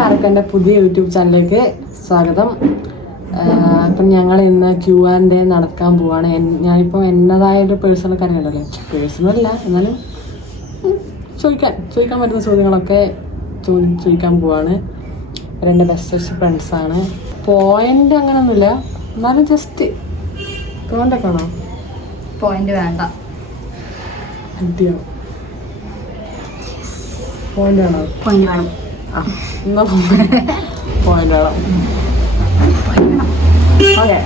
എല്ലാവർക്കും എന്റെ പുതിയ യൂട്യൂബ് ചാനലിലേക്ക് സ്വാഗതം. അപ്പം ഞങ്ങൾ ഇന്ന് ക്യൂ ആൻഡ് ഡേ നടക്കാൻ പോവാണ്. ഞാനിപ്പോൾ എന്നതായ ഒരു പേഴ്സണൽ കാര്യമുണ്ടല്ലോ പേഴ്സണൽ അല്ല എന്നാലും ചോദിക്കാൻ ചോദിക്കാൻ പറ്റുന്ന ചോദ്യങ്ങളൊക്കെ ചോദി ചോദിക്കാൻ പോവാണ്. രണ്ട് ബെസ്റ്റ് ഫ്രണ്ട്സാണ് പോയിന്റ് അങ്ങനെയൊന്നുമില്ല എന്നാലും ജസ്റ്റ് പോയിന്റൊക്കെ ആണോ പോയിന്റ് വേണ്ട. അടിയോ പോയിന്റ് ആണോ പോയിന്റ് വേണം. എന്നാ പോയിന്റ് വേണം ഓക്കെ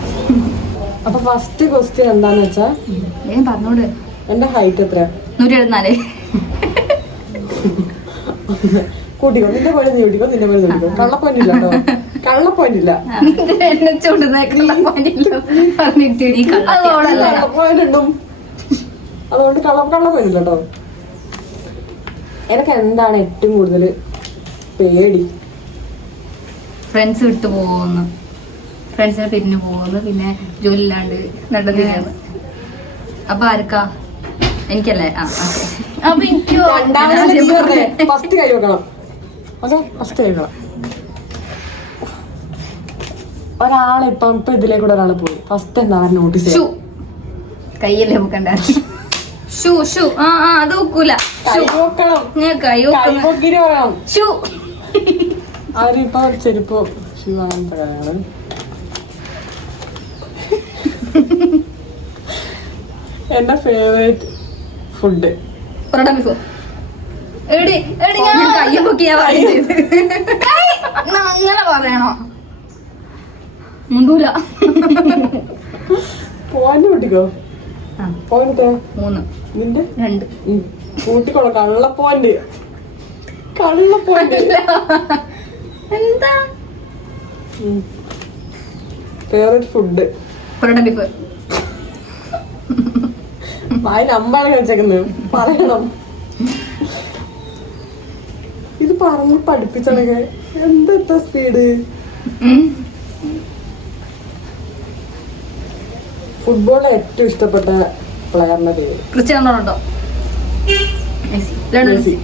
അപ്പൊ ഫസ്റ്റ് ക്വസ്റ്റ്യൻ എന്താന്ന് വെച്ചാ? ഞാൻ പറഞ്ഞോട്. എന്റെ ഹൈറ്റ് എത്ര? നൂറ്റി എഴുപത്തിനാല് കൂട്ടിക്കോ. നിന്റെ പോലെ നീ കൂട്ടിക്കോ. നിന്റെ പോലെ നീട്ടിക്കോ കള്ള പോയിന്റ് ഇല്ല. കേട്ടോ കള്ള പോയിന്റ് ഇല്ല. എന്നെ പറഞ്ഞിട്ട് ഉണ്ടും അതുകൊണ്ട് കള്ള കള്ള പോയിന്റ് ഇല്ല കേട്ടോ എനക്ക് എന്താണ് ഏറ്റവും കൂടുതൽ പേടി. ഫ്രണ്ട്സ് വിട്ടു പോകുന്നു. ഫ്രണ്ട്സിനെ പിരിഞ്ഞു പോകുന്നു. പിന്നെ ജോലി ഇല്ലാണ്ട് നടന്നു അപ്പൊ ആർക്കാ? എനിക്കല്ലേ? ആ okay. അപ്പൊ എനിക്കോ? ഫസ്റ്റ് കൈ വെക്കണം. ഓക്കെ ഫസ്റ്റ് കൈ വെക്കണം. ഒരാളിപ്പം ഇപ്പൊ ഇതിലേ കൂടെ ഒരാൾ പോയി. ഫസ്റ്റ് എന്താ നോട്ടീസ് ഷൂ. കയ്യല്ലേ നോക്കണ്ട ഷൂ ഷൂ. ആ ആ അത് വെക്കൂല. കൈ വെക്കണം. ഞാൻ കൈ ഷു ഷൂ. അവരിപ്പോ ചെരുപ്പ് ഷൂ അങ്ങനത്തെ കാര്യങ്ങൾ എന്റെ ഫേവറേറ്റ് ഫുഡ് അങ്ങനെ പറയണോ? മുണ്ടൂല. പോയിന്റ് കൂട്ടിക്കോ ആ, പോയിന്റ് മൂന്ന്. നിന്റെ? രണ്ട്. കൂട്ടിക്കോളോ കള്ള പോയിന്റ് കള്ള പോയിന്റ് എന്താ? ഫേവറേറ്റ് ഫുഡ് പൊറോട്ട ബീഫ് വായിൽ അമ്പാണ് കഴിച്ചേക്കുന്നത് പറയണം. ഇത് പറഞ്ഞ് പഠിപ്പിച്ചണക്കെ. എന്താ സ്പീഡ് ഫുട്ബോളിൽ ഏറ്റവും ഇഷ്ടപ്പെട്ട പ്ലെയറിന്റെ പേര്. Cristiano Ronaldo. Messi. Lionel Messi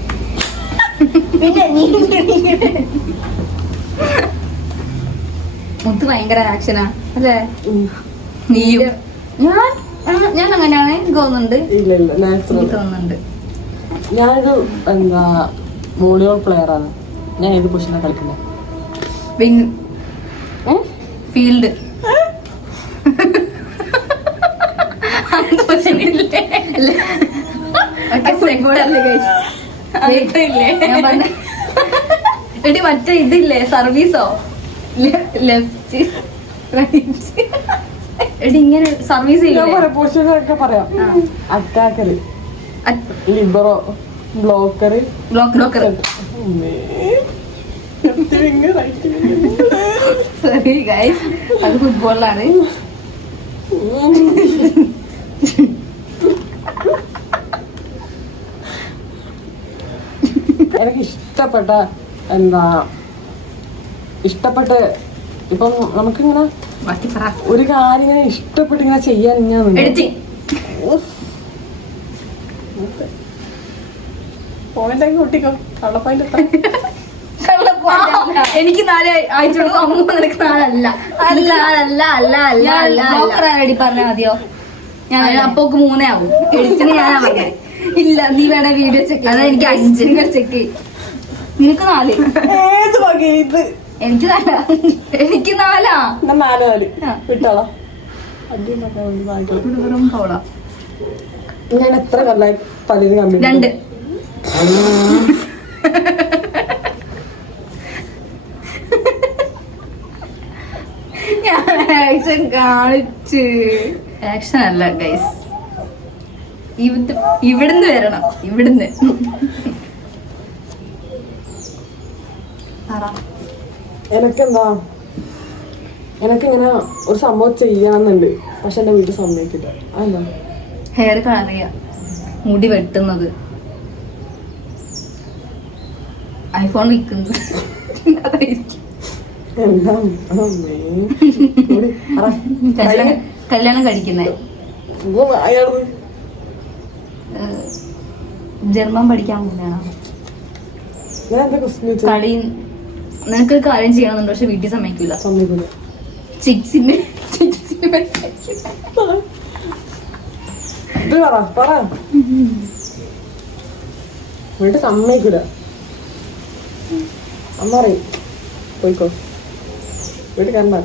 മുത്ത് ഭയങ്കര ആക്ഷനാ അല്ലേ. നീയും. ഞാൻ ഞാൻ അങ്ങനെയാണ് എനിക്ക് തോന്നുന്നുണ്ട്. എനിക്ക് തോന്നുന്നുണ്ട്. ഞാനൊരു എന്താ വോളിബോൾ പ്ലെയർ ആണ്. ഞാൻ ഏത് പൊസിഷനാണ് കളിക്കുന്നത് വിങ് ഫീൽഡ് എടി മറ്റേ ഇതില്ലേ സർവീസോ? Left right. എടി ഇങ്ങനെ സർവീസ് ചെയ്യില്ലേ പറയാം. Attacker libero blocker block blocker sorry guys അത് ഫുട്ബോളിലാണ് എനിക്ക് ഇഷ്ടപ്പെട്ട എന്താ ഇഷ്ടപ്പെട്ട് ഇപ്പം നമുക്കിങ്ങനെ ഒരു കാര്യം ഇങ്ങനെ ഇഷ്ടപ്പെട്ട് ഇങ്ങനെ ചെയ്യാൻ ഞാൻ പോയിന്റ് അങ്ങ് കൂട്ടിക്കോ. കള്ളപ്പോയിന്റ് എത്ര? എനിക്ക് നാല് അയച്ചോളൂ അമ്മ നിനക്ക് നാലല്ല. അല്ല അല്ല അല്ല അല്ല അല്ല ബ്ലോക്കർ റെഡി പറഞ്ഞാൽ മതിയോ? ഞാൻ അപ്പോക്ക് മൂന്നേ ആവും. എഡിറ്റിന് ഞാനാ പറഞ്ഞേ ഇല്ല നീ വേണേ വീഡിയോ ചെക്ക് അതാ എനിക്ക് അഞ്ച്. നിങ്ങൾ ചെക്ക് നിനക്ക് നാല്. ഏത് വക ഇത്? എനിക്ക് നാലാ. എനിക്ക് നാലാ. എന്നാ നാല് നാല്. വിട്ടോളാം. ഞാൻ എത്ര കൊല്ലായി പലരും കമ്പനി രണ്ട്. ഞാൻ ആക്ഷൻ കാണിച്ച്. ആക്ഷൻ അല്ല ഗൈസ് ഇവിടുന്ന് വരണം. ഇവിടുന്ന്. എനക്കെന്താ? എനക്കിങ്ങനെ ഒരു സംഭവം ചെയ്യണമെന്നുണ്ട് പക്ഷെ എന്റെ വീട്ടിൽ സമ്മതിക്കില്ല. അതെന്താ? ഹെയർ കളറിയ. മുടി വെട്ടുന്നത്. ഐഫോൺ വിൽക്കുന്നത്. അതായിരിക്കും. കല്യാണം കഴിക്കുന്നേ. ജർമ്മൻ പഠിക്കാൻ കളി നിനക്ക് കാര്യം ചെയ്യണമെന്നുണ്ട് പക്ഷെ വീട്ടിൽ സമ്മതിക്കില്ല ചിക്സിന്റെ ചിക്സിന്റെ പോയിക്കോ. വീട്ടിൽ കണ്ടാൽ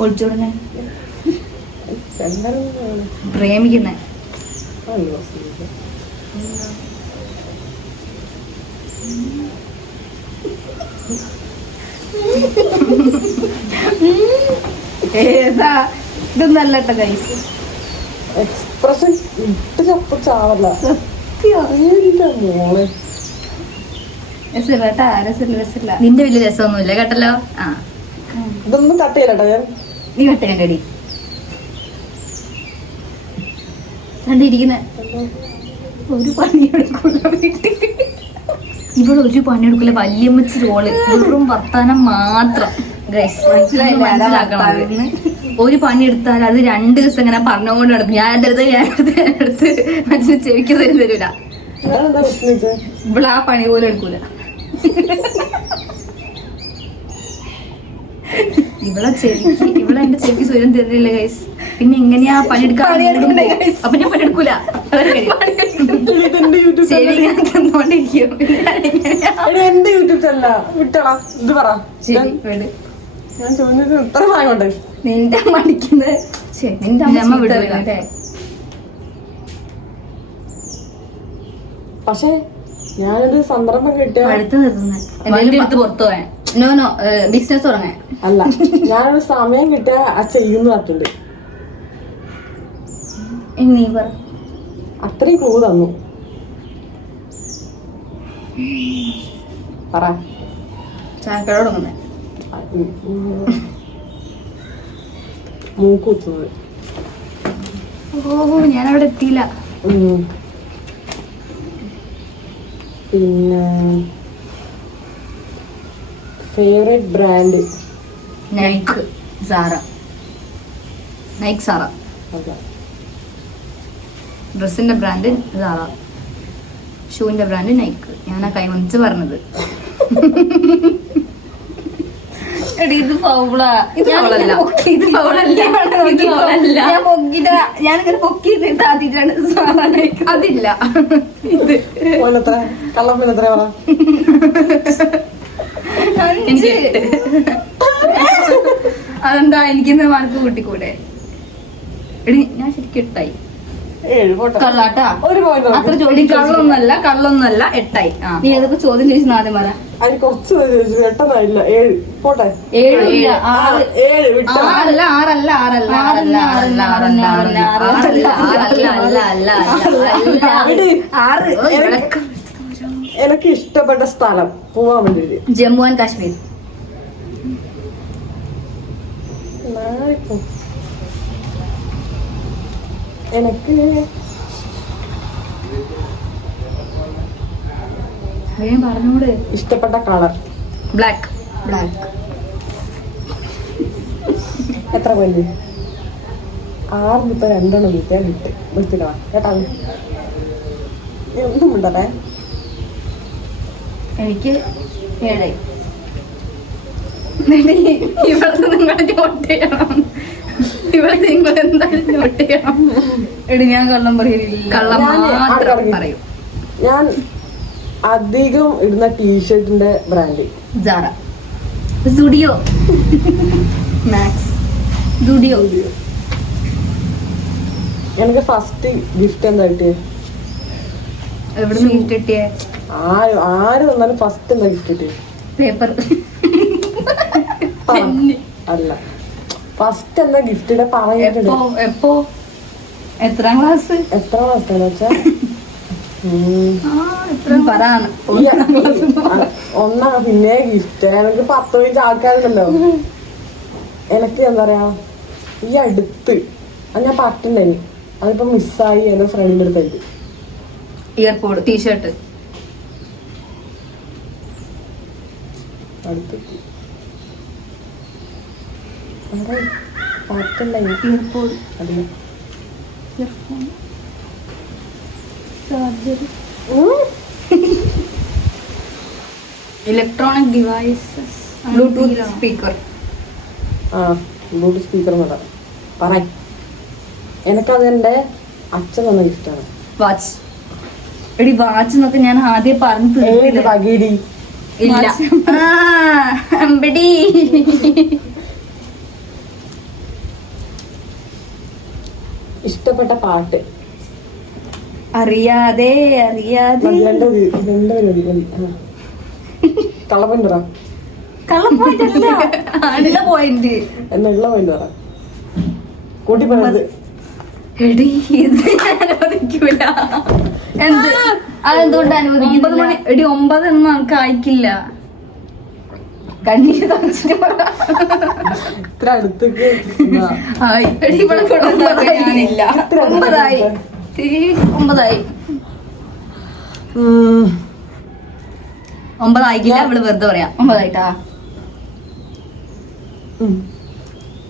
ഒളിച്ചോടുന്നേ. പ്രേമിക്കുന്നേ. എന്തായാലും പ്രേമിക്കുന്നേ അയ്യോ ഏതാ? ഇതൊന്നും അല്ല കേട്ടോ ഗൈസ് എക്സ്പ്രഷൻ ഇട്ട് ചപ്പ ചാവല്ല അറിയില്ല മോളെ. നിന്റെ വലിയ രസമൊന്നുമില്ല കേട്ടല്ലോ? ആ. ഇതൊന്നും കട്ട് ചെയ്യലട്ടോ ഞാൻ. നീ കട്ടേ കടി കണ്ടിരിക്കുന്ന. ഒരു പണി വീട്ടിൽ ഇവിടെ ഒരു പണിയെടുക്കില്ല വല്യമ്മച്ച് റോൾ വെറും വർത്താനം മാത്രം? ഒരു പണി എടുത്താൽ അത് രണ്ട് ദിവസം ഇങ്ങനെ പറഞ്ഞുകൊണ്ട് നടക്കും. ഞാൻ എന്റെ അടുത്ത് ഞാൻ എടുത്ത് ഞാൻ എടുത്ത് മനുഷ്യന് ചെവിക്ക് തരും തരൂല. ഇവിടെ ആ പണി പോലും എടുക്കൂല. ഇവളെ ചെവിക്ക് ഇവളെ എന്റെ ചെവിക്ക് സ്വയം തരുന്നില്ല ഗൈസ് പിന്നെ എങ്ങനെയാ പണിയെടുക്കാൻ അപ്പൊ ഞാൻ പണിയെടുക്കൂല. യൂട്യൂബ് വിട്ടടാ ഇത് പറ. ഞാൻ നിന്റെ പക്ഷേ ഞാനൊരു സന്ദർഭം കിട്ടിയ പുറത്തു പോയാ. നോ നോ ബിസിനസ് തുടങ്ങാൻ. അല്ല ഞാനൊരു സമയം കിട്ടിയ ആ ചെയ്യുന്ന പറഞ്ഞിട്ടുണ്ട്. ഇനി നീ പറ. അത്രയും പൂ തന്നു. പറ. ചായക്കട ഓ ഞാൻ അവിടെ എത്തിയില്ല. പിന്നെ favourite brand Nike Zara Nike Zara ഡ്രസ്സിന്റെ ബ്രാൻഡ് സാറ ഷൂവിന്റെ ബ്രാൻഡ് നൈക്ക് ഞാൻ ആ കൈവന്നിച്ച് പറഞ്ഞത്. എടി ഇത് ഫൗളാ ഇത് ഫൗളല്ല. ഇത് ഫൗളല്ല. ഇത് ഞാൻ പൊക്കിട്ട് ഞാനിങ്ങനെ പൊക്കി താത്തിട്ടാണ് അതില്ല. ഇത്. എത്ര പറ? എനിക്ക് എട്ട്. അതെന്താ എനിക്കിന്ന് മാർക്ക് കൂട്ടിക്കൂടെ എടി ഞാൻ ശരിക്കും എട്ടായി ഏഴ് പോട്ടെ കള്ളാട്ടാ ഒരു പോയിന്റ് അത്ര ചോദ്യം കള്ളൊന്നല്ല കള്ളൊന്നല്ല എട്ടായി നീ ഏതൊക്കെ ചോദ്യം ചോദിച്ചു ആദ്യം പറ ആറല്ല കുറച്ച് ആറല്ല ആറല്ല ഏഴ് പോട്ടെ ഏഴ് ഏഴ്. ആറല്ല ആറല്ല ആറല്ല ആറല്ല ആറല്ല ആറല്ല ആറല്ല ആറല്ല ആറല്ല ആറല്ല ആറല്ല ആറല്ല അല്ല അല്ല ആറല്ല ആറല്ല ആറ് എനിക്ക് ഇഷ്ടപ്പെട്ട സ്ഥലം പോവാൻ വേണ്ടി ജമ്മു ആൻഡ് കാശ്മീർ. എനിക്ക് വേഗം പറഞ്ഞൂടെ. ഇഷ്ടപ്പെട്ട കളർ. ബ്ലാക്ക്. ബ്ലാക്ക്. എത്ര പോയിന്റ്? ആറിന് ഇപ്പൊ രണ്ടെണ്ണം കിട്ടിയാൽ കിട്ടി. നിർത്തില്ല കേട്ടാ. ഒന്നും ഉണ്ടല്ലേ? എനിക്ക് ഇവിടെ നിങ്ങൾ നോട്ട് ചെയ്യണം. ഇവിടെ നിങ്ങൾ എന്തായാലും നോട്ട് ചെയ്യണം. എടി ഞാൻ കള്ളം പറയില്ല കള്ളം മാത്രം പറയും. ഞാൻ അധികം ഇടുന്ന ടീഷർട്ടിന്റെ brand Zara studio max studio എനിക്ക് ഫസ്റ്റ് ഗിഫ്റ്റ് എന്താ കിട്ടിയത് എവിടെ നിന്ന് ഗിഫ്റ്റ് കിട്ടിയേ? ആര് ആര് തന്നാലും ഫസ്റ്റ് എന്താ ഗിഫ്റ്റ് പേപ്പർ. അല്ല. ഫസ്റ്റ് എന്താ ഗിഫ്റ്റ് പറഞ്ഞിട്ടുണ്ട്? എപ്പോ എത്രാം ക്ലാസ്? എത്ര ക്ലാസ് വെച്ചാ ഒന്നാ പിന്നെ ഗിഫ്റ്റ് എനിക്ക് പത്ത് മിനിറ്റ് ആൾക്കാരുണ്ടല്ലോ. എനിക്ക് എന്താ പറയാ ഈ അടുത്ത് അത് ഞാൻ പറഞ്ഞിട്ടുണ്ടായി അതിപ്പോ മിസ്സായി എന്റെ ഫ്രണ്ടിന്റെ അടുത്തായിട്ട്. ഇയർപോഡ് ടീഷർട്ട് അടുത്ത് പറഞ്ഞിട്ടുണ്ടായി ഇയർപോഡ് അതിന് charger. Electronic devices Bluetooth speaker. ആ ബ്ലൂടൂത്ത് സ്പീക്കർ എന്നല്ല പറ എനിക്കതെന്റെ അച്ഛൻ തന്ന ഗിഫ്റ്റാണ്. വാച്ച്. എടി വാച്ച് എന്നൊക്കെ ഞാൻ ആദ്യം പറഞ്ഞു തീർന്നില്ല വകീരി ഇല്ല. ആ, അമ്പടി. ഇഷ്ടപ്പെട്ട പാട്ട്. അറിയാതെ അറിയാതെ. മതി, രണ്ട് മതി, രണ്ട് മതി, മതി, മതി. ആ. കള്ളപ്പൻ പറ. ആണില്ല പോയിന്റ് എന്നുള്ള പോയിന്റ് പറ. കൂട്ടി പറഞ്ഞത് എടി ഇത് ഞാൻ അനുവദിക്കൂല. എന്ത്? അതെന്തുകൊണ്ട് അനുവദിക്കുന്നത് മണി എടി ഒമ്പതൊന്നും നമുക്ക് അയക്കില്ല കണ്ണീര് തുടച്ചിട്ട് ഇത്ര അടുത്തേക്ക് ഇതാ. ആയി. എടി ഇവിടെ ഒമ്പതായി. ഞാനില്ല. ഇത്ര ഒമ്പതായി. അടുത്തേക്ക് ഈ ഒമ്പതായി. ഉം. ഒമ്പതായിക്കില്ല അവൾ വെറുതെ പറയാം. ഒമ്പതായിട്ടാ? ഉം.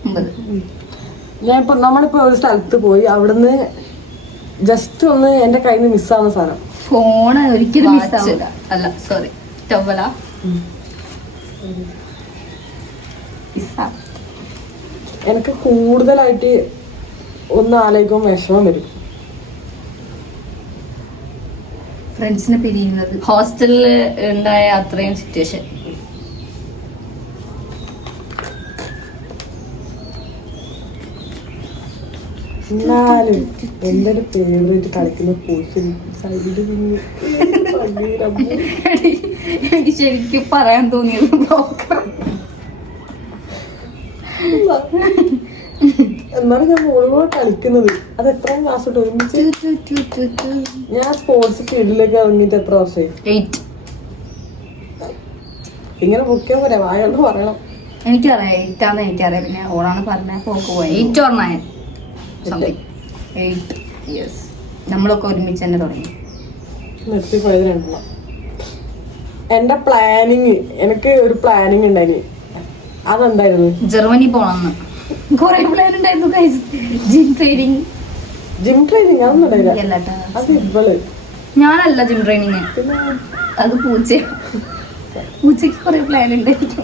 ഒമ്പത്. ഞാൻ ഇപ്പൊ നമ്മളിപ്പോ ഒരു സ്ഥലത്ത് പോയി അവിടുന്ന് ജസ്റ്റ് ഒന്ന് എന്റെ കയ്യിൽ നിന്ന് മിസ്സാവുന്ന സാധനം. ഫോണ് ഒരിക്കലും മിസ്സാവില്ല അല്ല സോറി ടവല എനിക്ക് കൂടുതലായിട്ട് ഒന്ന് ആലോചിക്കുമ്പോൾ വിഷമം വരും. ഫ്രണ്ട്സിനെ പിരിയുന്നത്. ഹോസ്റ്റലിൽ ഉണ്ടായ അത്രയും സിറ്റുവേഷൻ എന്നാലും എന്റെ ഒരു ഫേവറേറ്റ് കളിക്കുന്ന പോഷൻ സൈഡിൽ എനിക്ക് ശരിക്കും പറയാൻ തോന്നിയത് ബ്ലോക്കർ ഞാൻ വോളിബോൾ കളിക്കുന്നത്. അത് എത്രയും ക്ലാസ് തൊട്ട് ഒരുമിച്ച് ഞാൻ സ്പോർട്സ് ഫീൽഡിലേക്ക് ഇറങ്ങിയിട്ട് എത്ര വർഷമായി? ഇങ്ങനെ ബുക്കാൻ പറയാം വായോണ്ട് പറയണം. എനിക്കറിയാം എയ്റ്റ് ആണെന്ന് എനിക്കറിയാം. പിന്നെ ഓളാണ് പറഞ്ഞ പോക്ക് പോയി. Eight or nine something eight yes നമ്മളൊക്കെ ഒരുമിച്ച് തന്നെ തുടങ്ങി. നിർത്തിപ്പോയത് രണ്ടെണ്ണം. എന്റെ പ്ലാനിങ് എനിക്ക് ഒരു പ്ലാനിങ് ഉണ്ടായി അതെന്തായിരുന്നു? ജർമ്മനി പോണെന്ന്. കൊറേ പ്ലാൻ ഉണ്ടായിരുന്നു ജിം ട്രെയിനിങ് ജിം ട്രെയിനിങ് അതൊന്നും അത് ഇവൾ. ഞാനല്ല ജിം ട്രെയിനിങ് അത് പൂച്ച. പൂച്ചക്ക് കൊറേ പ്ലാൻ ഉണ്ടായിരുന്നു.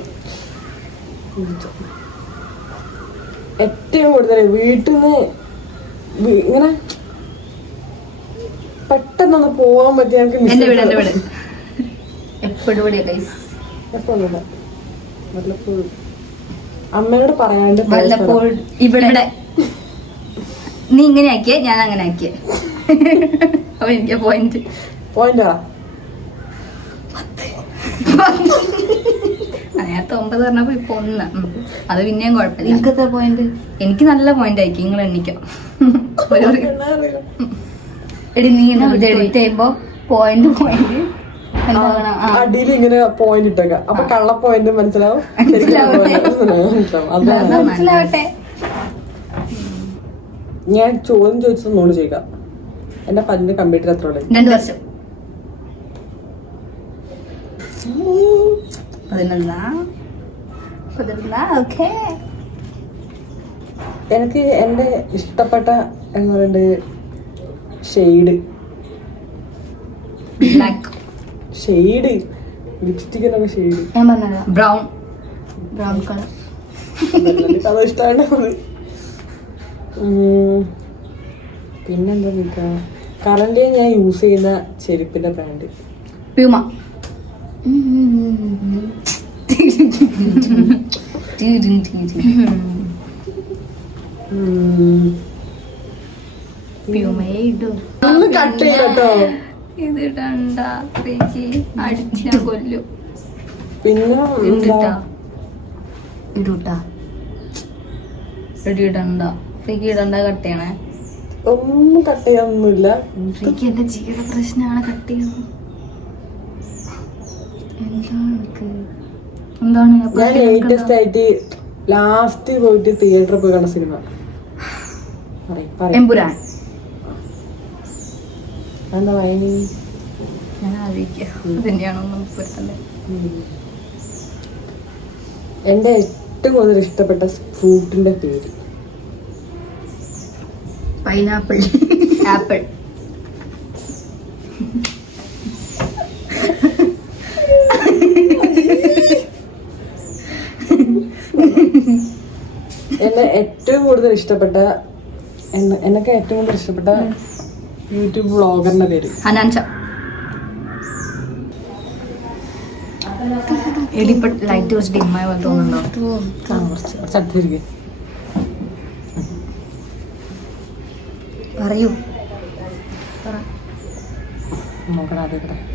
ഏറ്റവും കൂടുതൽ വീട്ടിൽ നിന്ന് ഇങ്ങനെ പെട്ടെന്നൊന്ന് പോവാൻ പറ്റിയ എനിക്ക്. എപ്പോഴും. അമ്മയോട് പറയാണ്ട് വല്ലപ്പോഴും ഇവിടെ. നീ ഇങ്ങനെ ആക്കിയേ ഞാൻ അങ്ങനെ ആക്കിയേ. അപ്പൊ എനിക്ക് പോയിന്റ് പോയിന്റ് നേരത്തെ ഒമ്പത് പറഞ്ഞപ്പോ ഇപ്പൊ ഒന്ന്. അത് പിന്നെയും കുഴപ്പമില്ല. എനിക്കത്തെ പോയിന്റ് എനിക്ക് നല്ല പോയിന്റ് ആയിരിക്കും. നിങ്ങൾ എണ്ണിക്കാം. എടി നീ ഇത് എഡിറ്റ് ചെയ്യുമ്പോ പോയിന്റ് പോയിന്റ് അടിയിൽ ഇങ്ങനെ പോയിന്റ് ഇട്ടേക്ക. അപ്പൊ കള്ള പോയിന്റ് മനസ്സിലാവും? മനസ്സിലാവട്ടെ. ഞാൻ ചോദ്യം ചോദിച്ചത് നോട് ചെയ്യുക എന്റെ പല്ലിന്റെ കമ്പ്യൂട്ടർ എത്ര ഉള്ളത് രണ്ട് വർഷം. പതിനൊന്നാ. പതിനൊന്നാ ഓക്കേ എനിക്ക് എന്റെ ഇഷ്ടപ്പെട്ട എന്ന് പറയുന്നത് ഷെയ്ഡ് ബ്ലാക്ക് ഷെയ്ഡ് ലിപ്സ്റ്റിക്കിനൊക്കെ ഷെയ്ഡ് ഞാൻ പറഞ്ഞ ബ്രൗൺ ബ്രൗൺ കളർ അത് ഇഷ്ടമാണ്. പിന്നെന്താ നിൽക്കുക കറന്റ് ഞാൻ യൂസ് ചെയ്യുന്ന ചെരുപ്പിന്റെ ബ്രാൻഡ് പ്യൂമ ഒന്ന് കട്ട് ചെയ്തോ ഇത് ഇടണ്ട ചേച്ചി അടിച്ചാ കൊല്ലു. പിന്നെ എന്താ? എന്തിട്ടാ? ഇടൂട്ടാ റെഡി ഇടണ്ട. ഫ്രീക്ക് ഇടണ്ട കട്ട് ചെയ്യണേ? ഒന്നും കട്ട് ചെയ്യാനൊന്നുമില്ല. ഫ്രീക്ക് എന്റെ ജീവിത പ്രശ്നമാണ് കട്ട് ചെയ്യുന്നത് എന്താ നിനക്ക് എന്താണ് അപ്പൊ ഞാൻ ലേറ്റസ്റ്റ് ആയിട്ട് ലാസ്റ്റ് പോയിട്ട് തിയേറ്ററിൽ പോയി കണ്ട സിനിമ. എമ്പുരാൻ. എന്താ വയനി ഞാൻ ആലോചിക്കുക തന്നെയാണോ നമുക്ക് എന്റെ ഏറ്റവും കൂടുതൽ ഇഷ്ടപ്പെട്ട ഫ്രൂട്ടിന്റെ പേര്. പൈനാപ്പിൾ. ആപ്പിൾ. എന്നെ ഏറ്റവും കൂടുതൽ ഇഷ്ടപ്പെട്ട എന്നെ എന്നൊക്കെ ഏറ്റവും കൂടുതൽ ഇഷ്ടപ്പെട്ട യൂട്യൂബ് വ്ളോഗറിന്റെ പേര്. ഹനാൻഷ എടിപ്പ ലൈറ്റ് കുറച്ച് ഡിമ്മായ പോലെ തോന്നുന്നുണ്ടോ? കുറച്ച് കുറച്ച് അടുത്തിരിക്കും. പറയൂ. നോക്കണം ആദ്യം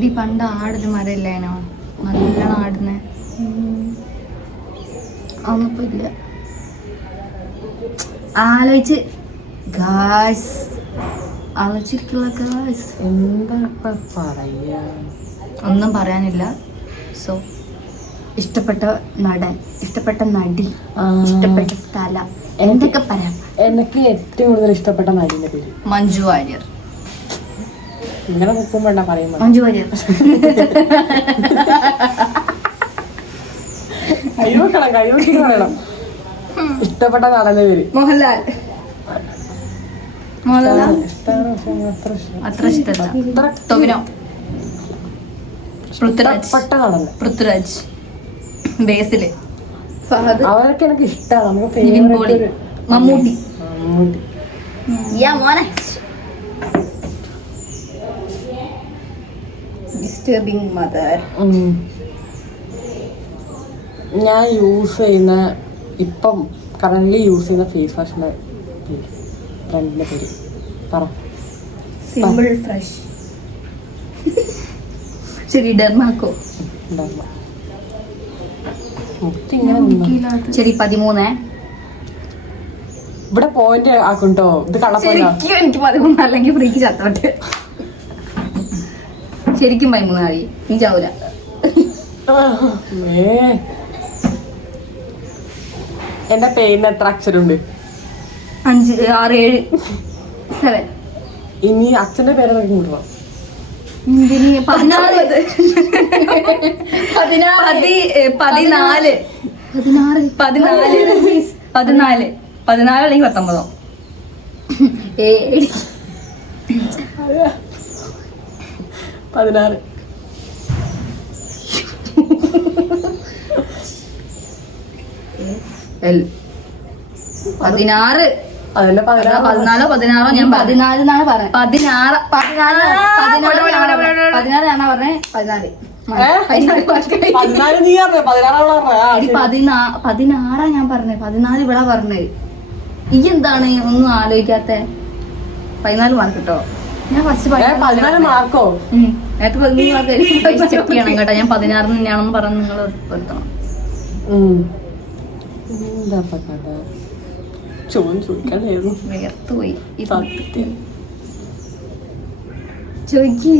എടി പണ്ട് ആടൊരു മരമില്ലേനോ? നല്ല ആടുന്നെ. അതൊന്നിപ്പോ ഇല്ല. ആലോചിച്ച്. ഗായ്സ് ആലോചിച്ചിരിക്കുള്ള ഗായ്സ് എന്താ പറയാ? ഒന്നും പറയാനില്ല. സോ ഇഷ്ടപ്പെട്ട നടൻ ഇഷ്ടപ്പെട്ട നടി ഇഷ്ടപ്പെട്ട സ്ഥലം എന്തൊക്കെ പറയാം? എനിക്ക് ഏറ്റവും കൂടുതൽ ഇഷ്ടപ്പെട്ട നടിന്റെ പേര്? മഞ്ജു വാര്യർ. ഇങ്ങനെ കുക്കും വേണ്ട പറയുമ്പോൾ അഞ്ചു വാര്യർ കഴിവെക്കണം കഴിവെക്കി പറയണം ഇഷ്ടപ്പെട്ട നടന്റെ പേര്. മോഹൻലാൽ. മോഹൻലാൽ അത്ര ഇഷ്ടം അത്ര ഇഷ്ടമല്ല ടൊവിനോ പൃഥ്വിരാജ് പൃഥ്വിരാജ്. ബേസിൽ. അവരൊക്കെ എനിക്ക് ഇഷ്ടമാണ് മമ്മൂട്ടി. മമ്മൂട്ടി. യാ മോനെ. Disturbing mother. ഞാൻ യൂസ് ചെയ്യുന്ന ഇപ്പം കറന്റ് യൂസ് ചെയ്യുന്ന ഫേസ് വാഷിന്റെ പേര്. ഫ്രണ്ടിന്റെ പേര്. പറ. സിമ്പിൾ ഫ്രഷ് ശരി ഡെർമാക്കോ നിന്നു. ശരി പതിമൂന്ന്. ഇവിടെ പോയിന്റ് ആക്കുണ്ടോ ഇത് ശരിക്കും എനിക്ക് പതിമൂന്ന് അല്ലെങ്കിൽ ഫ്രീക്ക് ചത്തോട്ട്. ശരിക്കും മതി നീ ചാവൂല. എന്റെ പേരിന് എത്ര അക്ഷരമുണ്ട്? അഞ്ച് ആറ് ഏഴ് സെവൻ. ഇനി അച്ഛന്റെ പേരൊക്കെ കൂട്ടണം. പതിനാറ്. ഏ, പതിനാല്. പതിനാറ്. പതിനാല്. പതിനാല്. പതിനാല്. അല്ലെങ്കിൽ പത്തൊമ്പതോ? ഏഴ് പതിനാറ്. എൽ. പതിനാറ്. അതന്നെ പതിനാറ്. പതിനാലോ പതിനാറോ ഞാൻ പറഞ്ഞത് പതിനാല്. പറഞ്ഞേ. പതിനാല് പതിനാറാ ഞാൻ പറഞ്ഞത് പതിനാല് ഇവിടെ പറഞ്ഞത് ഈ എന്താണ്? ഒന്നും ആലോചിക്കാത്ത. പതിനാല് മാർക്ക് കിട്ടോ ഞാൻ ഫസ്റ്റ് ഏ, പതിനാല് മാർക്കോ? നേരത്തെ പതിമൂന്ന് മാർക്ക്? ചെക്ക് ചെയ്യണം കേട്ടോ. ഞാൻ പതിനാറിന് തന്നെയാണെന്ന് പറഞ്ഞ് നിങ്ങൾ ചോദിക്ക്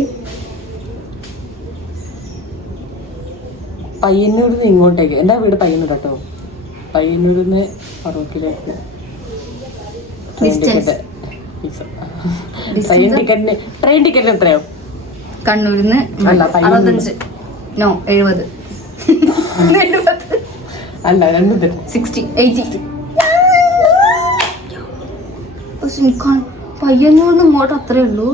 പയ്യന്നൂരിൽ നിന്ന് ഇങ്ങോട്ടേക്ക്. എന്റെ വീട് പയ്യന്നൂർ കേട്ടോ പയ്യന്നൂരിൽ നിന്ന് Distance. ടിക്കറ്റ് ട്രെയിൻ ടിക്കറ്റിന് ട്രെയിൻ ടിക്കറ്റിന് എത്രയോ? കണ്ണൂരിന്ന്. അറുപത്തഞ്ച്. നോ എഴുപത്. അല്ല രണ്ടും സിക്സ്റ്റി എയ്റ്റി പയ്യന്നൂർന്ന് ഇങ്ങോട്ട് അത്രേ ഉള്ളൂ.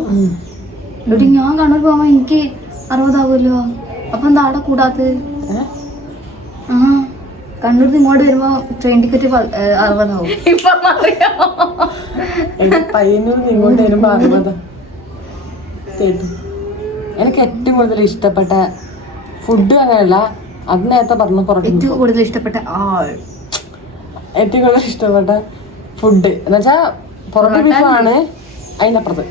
എടി ഞാൻ കണ്ണൂർ പോവാൻ എനിക്ക് അറുപതാവുമല്ലോ. അപ്പൊ എന്താ അവിടെ കൂടാത്തത്? ആ കണ്ണൂർ ഇങ്ങോട്ട് വരുമ്പോ ട്രെയിൻ ടിക്കറ്റ് അറുപതാവും. ഇങ്ങോട്ട് വരുമ്പോ അറുപത്. എനിക്ക് ഏറ്റവും കൂടുതൽ ഇഷ്ടപ്പെട്ട ഫുഡ് അങ്ങനെയല്ല അത് നേരത്തെ പറഞ്ഞു പുറത്ത് ഏറ്റവും കൂടുതൽ ഇഷ്ടപ്പെട്ട ആൾ ഏറ്റവും കൂടുതൽ ഇഷ്ടപ്പെട്ട ഫുഡ് എന്നുവെച്ചാ പൊറോട്ട ബീഫാണ് അതിനപ്പുറത്ത്.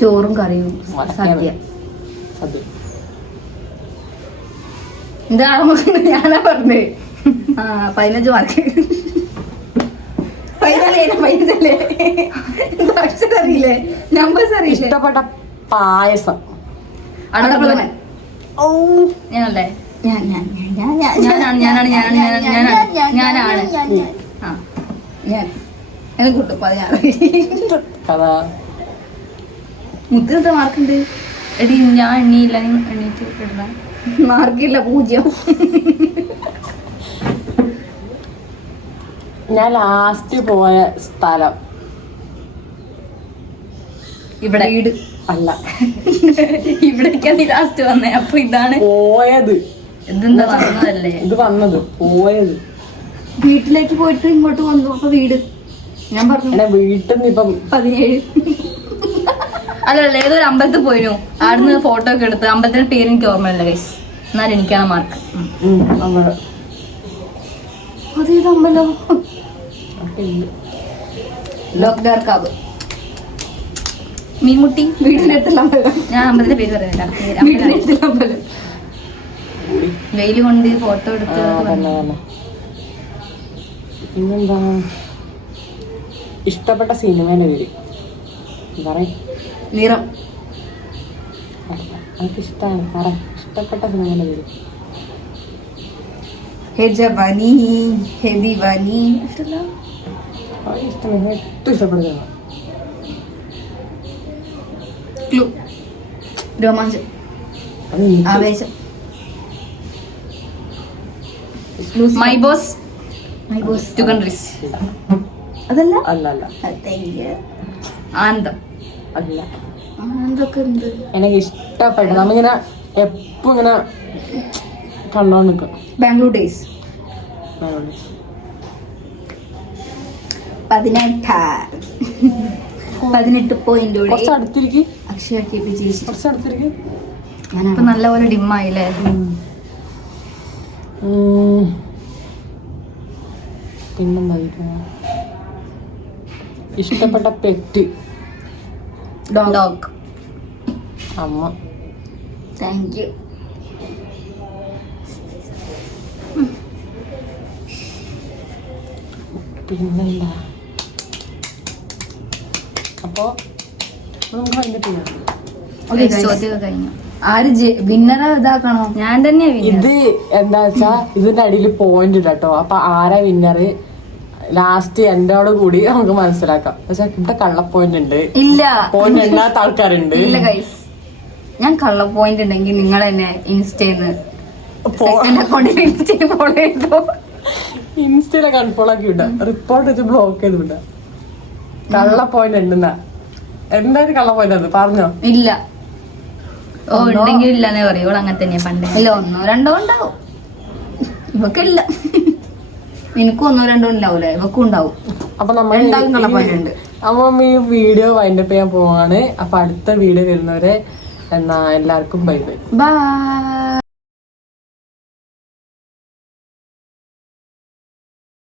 ചോറും കറിയും. സദ്യ. ഞാനാ പറഞ്ഞത് ആ പതിനഞ്ച് മാർക്ക് അറിയില്ലേ? നമ്പേഴ്സ് അറിയില്ലേ? ഇഷ്ടപ്പെട്ട പായസം. അടപ്രഥമൻ ഓ. ഞാനല്ലേ? ഞാനാണ് ഞാനാണ് ഞാനാണ് ഞാനാണ്. ഞാനാണ്. ആ. ഞാൻ. എന്നെ കൂട്ടും പതിനാറ്. മുത്തിനത്തെ മാർക്കുണ്ട് എടി ഞാൻ എണ്ണിയില്ല. എണ്ണീറ്റ് ഇടണം മാർക്കില്ല പൂജ്യം. ഞാൻ ലാസ്റ്റ് പോയ സ്ഥലം. ഇവിടെ വീട് അല്ല. ഇവിടേക്കാണ് ലാസ്റ്റ് വന്നേ. അപ്പൊ ഇതാണ് പോയത്. ഇതെന്താ വന്നതല്ലേ? ഇത് വന്നത്. പോയത്. വീട്ടിലേക്ക് പോയിട്ട് ഇങ്ങോട്ട് വന്നു. അപ്പൊ വീട്. ഞാൻ പറഞ്ഞു. വീട്ടിൽ നിന്ന് ഇപ്പം പതിനേഴ്. അല്ലല്ല അല്ല ഏതൊരു അമ്പലത്തിൽ പോയിരുന്നു. അവിടുന്ന് ഫോട്ടോ ഒക്കെ എടുത്ത്. അമ്പലത്തിന്റെ പേര് എനിക്ക് ഓർമ്മയില്ല ഗൈസ് എന്നാലും എനിക്കാണ് മാർക്ക് അതേത് അമ്പലം? ഒക്കെ കാവ് മീൻമുട്ടി വീടിനടുത്തുള്ള അമ്പലം. ഞാൻ അമ്പലത്തിന്റെ പേര് പറയുന്നില്ല വീടിനടുത്തുള്ള അമ്പലം. വെയിൽ കൊണ്ട് ഫോട്ടോ എടുത്ത് പിന്നെന്താ? ഇഷ്ടപ്പെട്ട സിനിമേന്റെ പേര്. നിറം. എനിക്കിഷ്ടമാണ് പറ. ഇഷ്ടപ്പെട്ട സിനിമേന്റെ പേര്. ഹേ ജവാനി ഹേ ദിവാനി ഇഷ്ടല്ല. ഇഷ്ടമാണ് ഏറ്റവും ഇഷ്ടപ്പെട്ട cinema clue Romancham Aavesham my boss my boss two countries അതല്ല അല്ല അല്ല. ആനന്ദം അല്ല ആ, ഉണ്ട് എനിക്ക് ഇഷ്ടപ്പെട്ട നമ്മിങ്ങനെ എപ്പോ ഇങ്ങനെ കണ്ടോണ്ട് നിൽക്കും ബാംഗ്ലൂർ ഡേയ്സ് പതിനെട്ട്. പതിനെട്ട് പോയിന്റ് അക്ഷയ കെ പി അടുത്തിരിക്കും. ഇപ്പൊ നല്ലപോലെ ഡിമ്മായില്ലേ? ഇഷ്ടപ്പെട്ട പെറ്റ്. ഡോഗ് അമ്മ. താങ്ക് യു പിന്നെന്താ? അപ്പോ നമുക്ക് ചെയ്യാം. കഴിഞ്ഞു. ആര് വിന്നറെ ഇതാക്കണോ? ഞാൻ. ഇത് എന്താ വെച്ചാ ഇതിന്റെ അടിയിൽ പോയിന്റ് കേട്ടോ അപ്പൊ ആരാ വിന്നർ ലാസ്റ്റ് എന്റോട് കൂടി നമുക്ക് മനസ്സിലാക്കാം. പക്ഷെ ഇവിടെ കള്ള പോയിന്റ് ഉണ്ട്. ഇല്ല. പോയിന്റ് ഇല്ലാത്ത ആൾക്കാരുണ്ട്. ഇല്ല ഗൈസ് ഞാൻ കള്ള പോയിന്റ് ഉണ്ടെങ്കിൽ നിങ്ങൾ എന്നെ ഇൻസ്റ്റന്ന് സെക്കൻഡ് അക്കൗണ്ടിൽ ഇൻസ്റ്റയിൽ ഫോളോ ചെയ്തോ. ഇൻസ്റ്റയിലെ കൺഫോളാക്കി ആക്കി വിടാം. റിപ്പോർട്ട് വെച്ച് ബ്ലോക്ക് ചെയ്ത് വിടാം. കള്ള പോയിന്റ് ഉണ്ടെന്ന. എന്തായാലും കള്ള പോയിന്റ് അത്? പറഞ്ഞോ. ഇല്ല. ഓ ഉണ്ടെങ്കിൽ ഇല്ലെന്നേ പറയൂ. അങ്ങനെ തന്നെയാ പണ്ട്. ഇല്ല ഒന്നോ രണ്ടോ ഉണ്ടാവും. ഇവക്കില്ല. എനിക്കും ഒന്നോ രണ്ടോ ഉണ്ടാവൂലേ? ഇവക്കും ഉണ്ടാവും. അപ്പൊ നമ്മൾ. അപ്പം ഈ വീഡിയോ വൈൻഡപ്പ് ചെയ്യാൻ പോവാണ്. അപ്പൊ അടുത്ത വീഡിയോ വരുന്നവരെ എന്നാ എല്ലാവർക്കും ബൈ ബൈ ബൈ